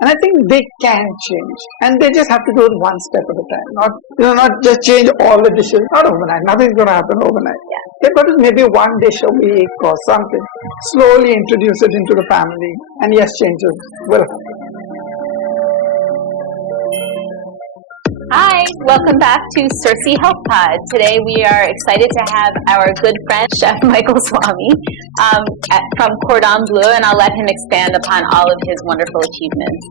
And I think they can change, and they just have to do it one step at a time. Not just change all the dishes. Not overnight. Nothing's going to happen overnight. They've got to maybe one dish a week or something. Slowly introduce it into the family, and yes, changes will happen. Hi, welcome back to Circee Health Pod. Today we are excited to have our good friend, Chef Michael Swamy, from Cordon Bleu, and I'll let him expand upon all of his wonderful achievements.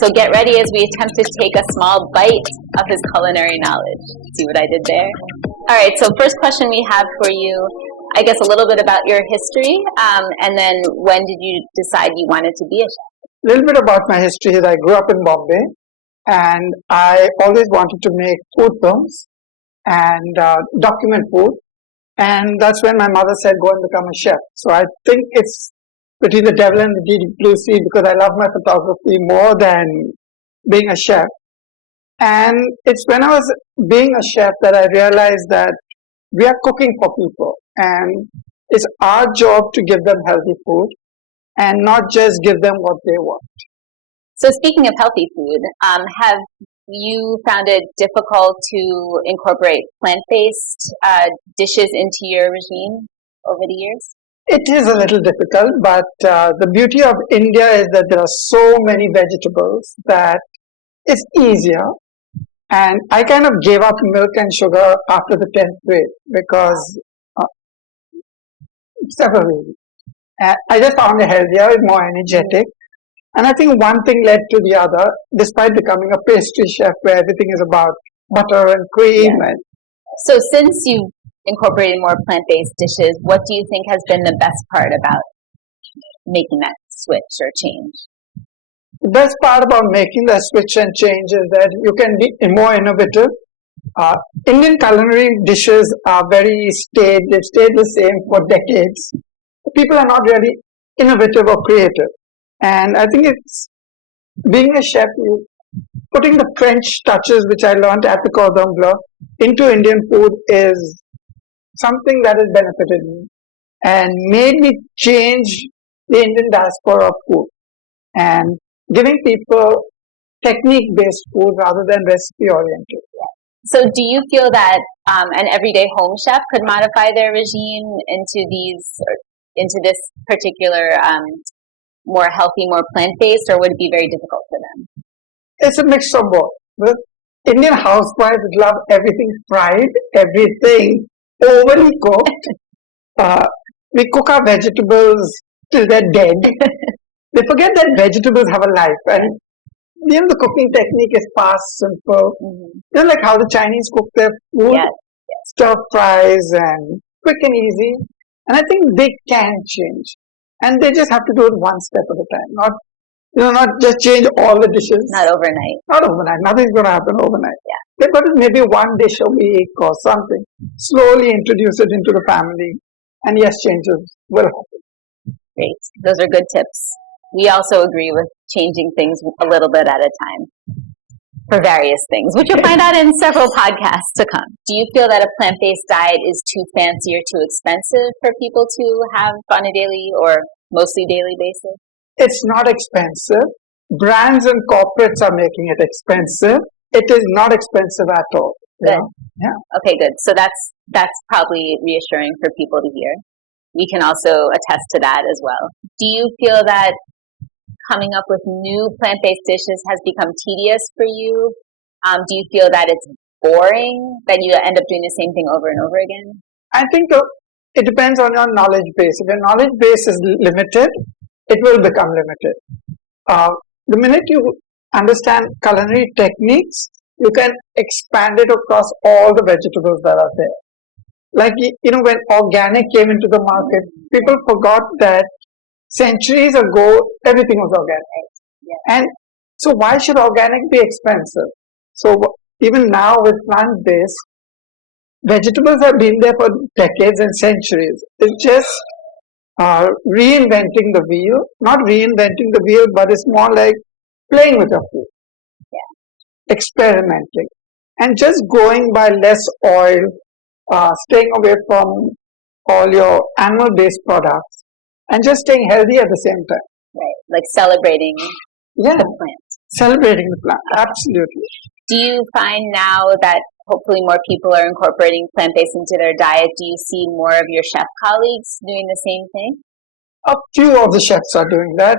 So get ready as we attempt to take a small bite of his culinary knowledge. See what I did there? All right, so first question we have for you, I guess a little bit about your history, and then when did you decide you wanted to be a chef? A little bit about my history is I grew up in Bombay. And I always wanted to make food films and document food. And that's when my mother said, go and become a chef. So I think it's between the devil and the deep blue sea because I love my photography more than being a chef. And it's when I was being a chef that I realized that we are cooking for people. And it's our job to give them healthy food and not just give them what they want. So speaking of healthy food, have you found it difficult to incorporate plant-based dishes into your regime over the years? It is a little difficult, but the beauty of India is that there are so many vegetables that it's easier. And I kind of gave up milk and sugar after the 10th grade because several reasons. I just found it healthier, more energetic. And I think one thing led to the other, despite becoming a pastry chef where everything is about butter and cream. Yeah. So since you've incorporated more plant-based dishes, what do you think has been the best part about making that switch or change? The best part about making that switch and change is that you can be more innovative. Indian culinary dishes are very staid. They've stayed the same for decades. People are not really innovative or creative. And I think it's being a chef, putting the French touches, which I learned at the Cordon Bleu, into Indian food is something that has benefited me and made me change the Indian diaspora of food and giving people technique-based food rather than recipe-oriented. So do you feel that an everyday home chef could modify their regime into this particular more healthy, more plant-based, or would it be very difficult for them? It's a mix of both. The Indian housewives love everything fried, everything overly cooked. We cook our vegetables till they're dead. They forget that vegetables have a life, and the cooking technique is fast, simple. Mm-hmm. Like how the Chinese cook their food, yes. Stir fries and quick and easy. And I think they can change. And they just have to do it one step at a time, not just change all the dishes. Not overnight. Not overnight. Nothing's going to happen overnight. Yeah. They've got to maybe one dish a week or something. Slowly introduce it into the family. And yes, changes will happen. Great. Those are good tips. We also agree with changing things a little bit at a time for various things, which you'll find out in several podcasts to come. Do you feel that a plant-based diet is too fancy or too expensive for people to have on a daily or mostly daily basis? It's not expensive. Brands and corporates are making it expensive. It is not expensive at all. Good. Yeah. Okay, good. So that's probably reassuring for people to hear. We can also attest to that as well. Do you feel that coming up with new plant-based dishes has become tedious for you? Do you feel that it's boring, that you end up doing the same thing over and over again? I think it depends on your knowledge base. If your knowledge base is limited, it will become limited. The minute you understand culinary techniques, you can expand it across all the vegetables that are there. Like, when organic came into the market, people forgot that centuries ago, everything was organic. Yeah. And so why should organic be expensive? So even now with plant-based, vegetables have been there for decades and centuries. It's just reinventing the wheel. Not reinventing the wheel, but it's more like playing with your food. Yeah. Experimenting. And just going by less oil, staying away from all your animal-based products, and just staying healthy at the same time. Right, like celebrating the plant. Celebrating the plant, absolutely. Do you find now that hopefully more people are incorporating plant-based into their diet, do you see more of your chef colleagues doing the same thing? A few of the chefs are doing that,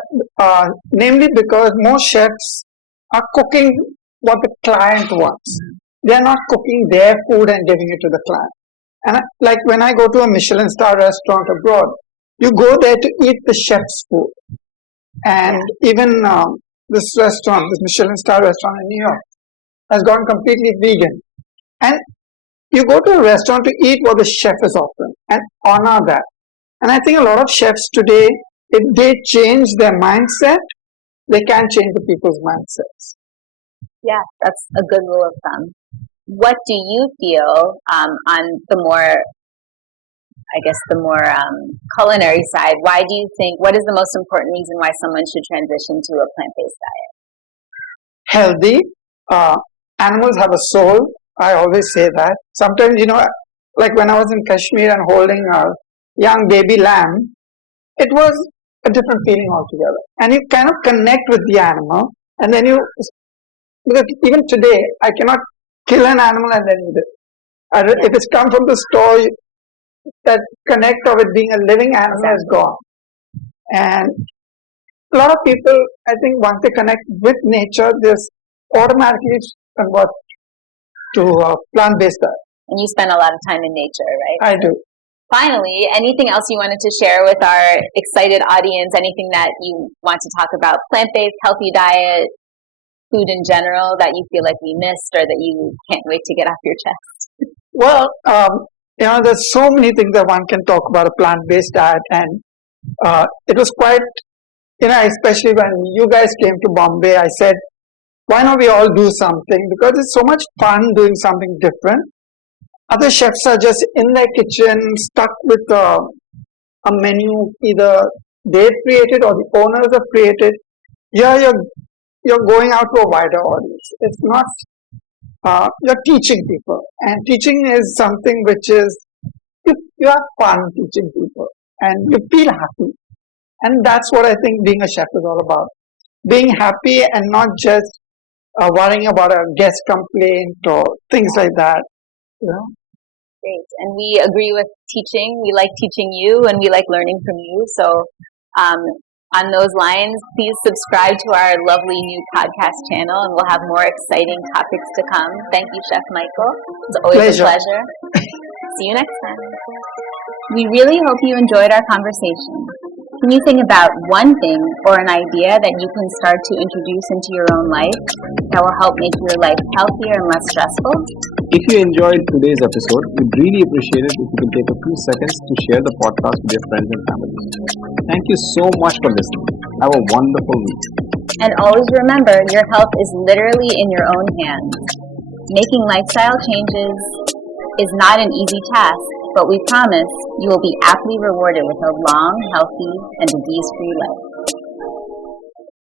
namely because most chefs are cooking what the client wants. They're not cooking their food and giving it to the client. And like when I go to a Michelin star restaurant abroad, you go there to eat the chef's food. And even this restaurant, this Michelin star restaurant in New York, has gone completely vegan. And you go to a restaurant to eat what the chef is offering and honor that. And I think a lot of chefs today, if they change their mindset, they can change the people's mindsets. Yeah, that's a good rule of thumb. What do you feel on the more, culinary side? Why do you think, what is the most important reason why someone should transition to a plant-based diet? Healthy. Animals have a soul. I always say that. Sometimes, like when I was in Kashmir and holding a young baby lamb, it was a different feeling altogether. And you kind of connect with the animal, and then because even today, I cannot kill an animal and then eat it. If it's come from the store, that connect of it being a living animal is gone. And a lot of people, I think, once they connect with nature, they automatically convert to a plant-based diet. And you spend a lot of time in nature, right? I do. Finally, anything else you wanted to share with our excited audience? Anything that you want to talk about? Plant-based, healthy diet, food in general that you feel like we missed or that you can't wait to get off your chest? Well, there's so many things that one can talk about a plant-based diet, and it was quite, especially when you guys came to Bombay, I said, why not we all do something? Because it's so much fun doing something different. Other chefs are just in their kitchen, stuck with a menu either they've created or the owners have created. Here you're going out to a wider audience. It's not, you're teaching people. And teaching is something which is, you have fun teaching people and you feel happy. And that's what I think being a chef is all about. Being happy and not just worrying about a guest complaint or things like that. Great. And we agree with teaching. We like teaching you and we like learning from you. So on those lines, please subscribe to our lovely new podcast channel and we'll have more exciting topics to come. Thank you, Chef Michael. It's always a pleasure. See you next time. We really hope you enjoyed our conversation. Can you think about one thing or an idea that you can start to introduce into your own life that will help make your life healthier and less stressful? If you enjoyed today's episode, we'd really appreciate it if you can take a few seconds to share the podcast with your friends and family. Thank you so much for listening. Have a wonderful week. And always remember, your health is literally in your own hands. Making lifestyle changes is not an easy task, but we promise you will be aptly rewarded with a long, healthy, and disease-free life.